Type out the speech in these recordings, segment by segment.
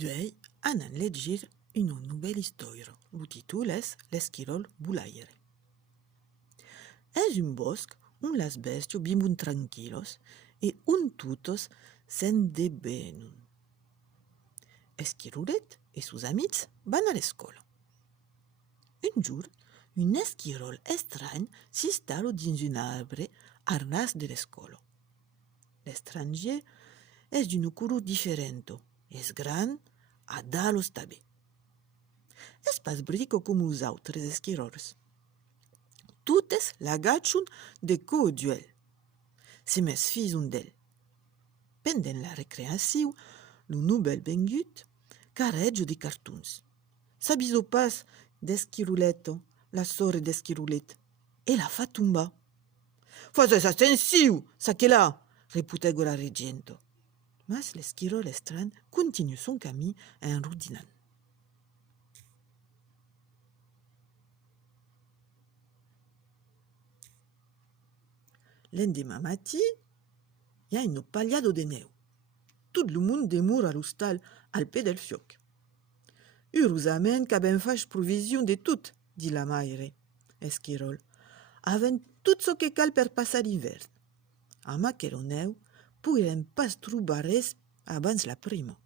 Duei anan legir una nouvelle histoire. Lo títol és L'esquirol bulaire. És un bosc on las bestios viven tranquilos e on totos se'n debenon. Esquirolet e sus amics van a l'escola. Un jour, un esquirol estrany s'installa dins un arbre al ras de l'escola. L'estranger és d'una color diferente, és gran, a dalt està bé. És pas brico com els altres esquirols. Totes l'agachon de cor duel. Se mes fison d'ell. Pendent la recreació, lo nouvel vengut careggio de cartons. Sabiso pas d'esquiroleto, la sore d'esquirolet, e la fa tombar. «Fosses atensiu, sa che là!» reputego la reggento. Mas l'esquirol estrany continue son camí enrodinant. L'endemà matí, hi ha un pagliado de neu. Tot lo mond demora a l'hostal al pe del fioc. Heurosament qu'abem faig provision de tot, dit la maire. Esquirol, avem tot so que cal per passar l'hivern. Amb aquella neu podrem pas trobar res abans la prima.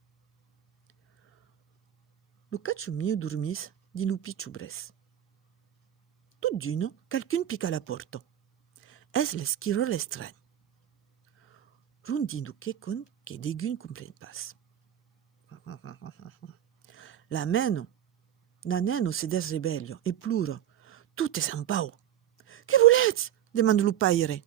Lo caccio miu dormís dins lo pitxobrès. Tot d'una, qualcun pica a la porta. És l'esquirol estrany. Rondino quecon que degun compren pas. La neno se desrebello e plura. Tutte san pau. «Che volets?» demanda lo paire.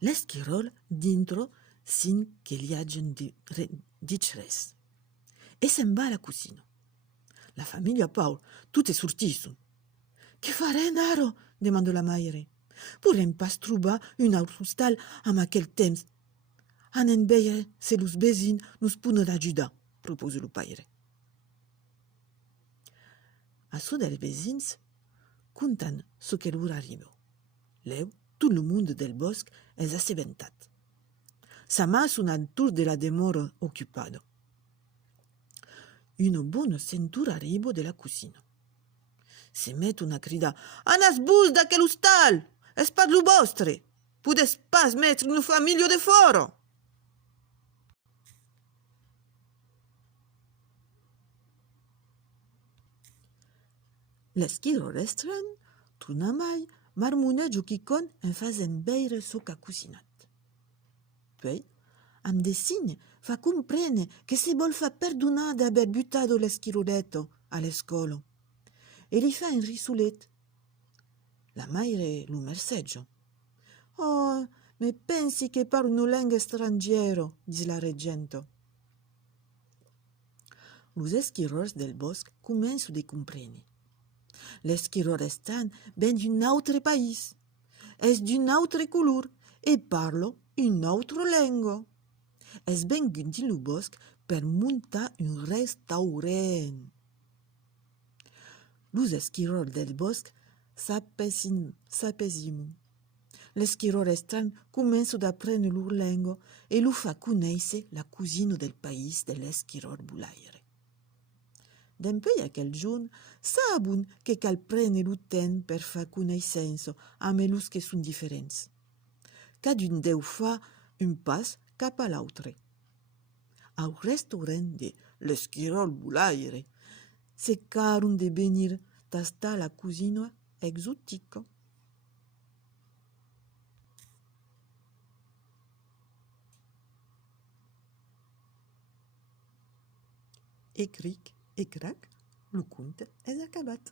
L'esquirol dintro sin che li hagien dic res. E se'n va a la cucina. La famiglia Paul, tutte sortisson. «Che farem aro?» demanda la maire. «Podrem pas trobar un aut hostal amb aquel temps. Anem veire se los vesins nos poden ajudar», propose lo paire. A so dels vesins contan so que lor arriba. Leu, tot lo mond del bosc és assabentat. Sa mà son entorn de la demora ocupada. Una bona sentura arriba de la cucina. Se metton a cridar «Anas vos d'aquel hostal! És pas lo vostre! Podes pas mettre una família de fora!» L'esquirol estrany torna mai marmoneja quicon en fasen veire so qu'a cucinat. Poi, amb de signes, fa comprene che se vol fa perdonar d'aver buttato l'esquiroletto all'escola. E li fa un risolet. La maire lo merseggia. «Oh, me pensi che parlo una lingua straniera», dice la reggente. Los esquirols del bosc començano a comprendre. L'esquirol estrany ven d'un autre país, és d'un autre color e parla una altra lingua. És vengut dins lo bosc per muntar un restaurant. Los esquirols del bosc s'appesimon. L'esquirol estrany comença a apprendre lor lingua e lo fa conèixer la cuisina del país de l'esquirol bulaire. Dempoi aquel giorn, sabon que cal prendre lo temps per fa coneixença amb los que són diferents. Cadun deu fa un pas cap a l'altre. Al restaurant de l'esquirol bulaire, se caron de venir tastar la cuisina exotica. E cric e crac, lo conte és acabat.